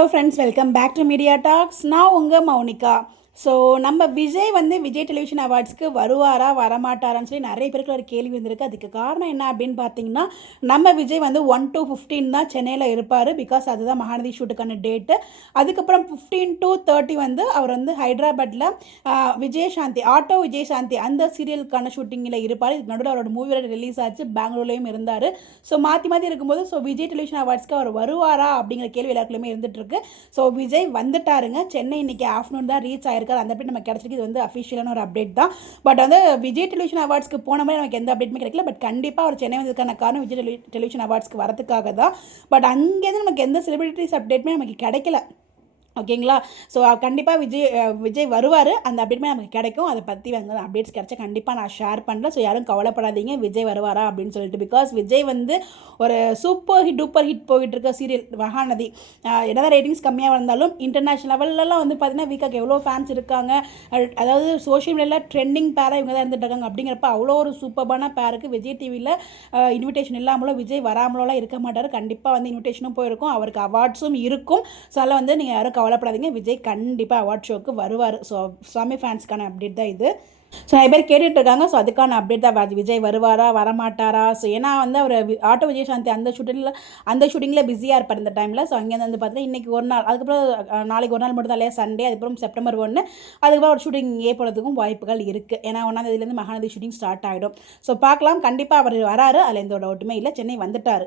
Hello friends, welcome back to media talks. நான் உங்கள் Mounika. So நம்ம விஜய் விஜய் டெலிவிஷன் அவார்ட்ஸ்க்கு வருவாரா வரமாட்டாரான்னு சொல்லி நிறைய பேருக்கு ஒரு கேள்வி வந்திருக்கு. அதுக்கு காரணம் என்ன அப்படின்னு பார்த்தீங்கன்னா, நம்ம விஜய் 1 to 15 தான் சென்னையில் இருப்பார். பிகாஸ் அதுதான் மகாநதி ஷூட்டுக்கான டேட்டு. அதுக்கப்புறம் 15 to 30 அவர் ஹைதராபாத்தில் விஜயசாந்தி ஆட்டோ விஜயசாந்தி அந்த சீரியலுக்கான ஷூட்டிங்கில் இருப்பார். இதுக்கு நடுவில் அவரோட மூவியோட ரிலீஸ் ஆச்சு, பெங்களூர்லேயும் இருந்தார். ஸோ மாற்றி மாற்றி இருக்கும்போது விஜய் டெலிவிஷன் அவார்ட்ஸ்க்கு அவர் வருவாரா அப்படிங்கிற கேள்வி எல்லாருக்குமே இருந்துகிட்ருக்கு. ஸோ விஜய் வந்துட்டாருங்க. சென்னை இன்னைக்கு ஆஃப்டர்நூன் தான் ரீச் ஆயிருக்கு. அந்த அப்டேட் நமக்கு கிடச்சிருக்கு. இது அஃபிஷியலான ஒரு அப்டேட் தான். பட் விஜய் டெலிவிஷன் அவார்ட்ஸ்க்கு போன மாதிரி நமக்கு எந்த அப்டேட்டுமே கிடைக்கல. பட் கண்டிப்பாக அவர் சென்னை வந்ததுக்கான காரணம் விஜய் டெலிவிஷன் அவார்ட்ஸ்க்கு வரதுக்காக தான். பட் அங்கேருந்து நமக்கு எந்த செலிபிரிட்டிஸ் அப்டேட்டுமே நமக்கு கிடைக்கல. ஓகேங்களா? ஸோ கண்டிப்பாக விஜய் வருவார். அந்த அப்டேட்டுமே நமக்கு கிடைக்கும். அதை பற்றி அப்டேட்ஸ் கிடச்சா கண்டிப்பாக நான் ஷேர் பண்ணுறேன். ஸோ யாரும் கவலைப்படாதீங்க விஜய் வருவாரா அப்படின்னு சொல்லிட்டு. பிகாஸ் விஜய் ஒரு சூப்பர் ஹிட் போயிட்டுருக்க சீரியல் மகாநதி. என்னதான் ரேட்டிங்ஸ் கம்மியாக இருந்தாலும் இன்டர்நேஷ்னல் லெவல்லலாம் பார்த்தீங்கன்னா வீக்காக எவ்வளோ ஃபேன்ஸ் இருக்காங்க. அதாவது சோஷியல் மீடியாவில் ட்ரெண்டிங் பேராக இவங்க தான் இருந்துட்டு இருக்காங்க. அப்படிங்கிறப்ப அவ்வளோ ஒரு சூப்பரான பேருக்கு விஜய் டிவியில் இன்விடேஷன் இல்லாமலோ விஜய் வராமலோலாம் இருக்க மாட்டார். கண்டிப்பாக இன்விடேஷனும் போயிருக்கும், அவருக்கு அவார்ட்ஸும் இருக்கும். ஸோ அதில் நீங்கள் யாரும் கவலைப்படாதீங்க, விஜய் கண்டிப்பாக அவார்ட் ஷோக்கு வருவார். ஸோ சாமி ஃபேன்ஸ்க்கான அப்டேட் தான் இது. ஸோ நிறைய பேர் கேட்டுட்ருக்காங்க. ஸோ அதுக்கான அப்டேட் தான் விஜய் வருவாரா வரமாட்டாரா. ஸோ ஏன்னா அவர் ஆட்டோ விஜயசாந்தி அந்த ஷூட்டிங்கில் பிஸியாக இருப்பார் இந்த டைமில். ஸோ அங்கேருந்து பார்த்தீங்கன்னா இன்றைக்கி ஒரு நாள், அதுக்கப்புறம் நாளைக்கு ஒரு நாள் மட்டும் தான் இல்லையா, சண்டே. அதுக்கப்புறம் செப்டம்பர் 1 அதுக்கப்புறம் ஒரு ஷூட்டிங் இங்கே போகிறதுக்கும் வாய்ப்புகள் இருக்குது. ஏன்னா 1ஆம் தேதியிலேருந்து மகாநதி ஷூட்டிங் ஸ்டார்ட் ஆகிடும். ஸோ பார்க்கலாம், கண்டிப்பாக அவர் வராரு, அதில் எந்த ஒரு டவுட்டுமே இல்லை. சென்னை வந்துட்டார்.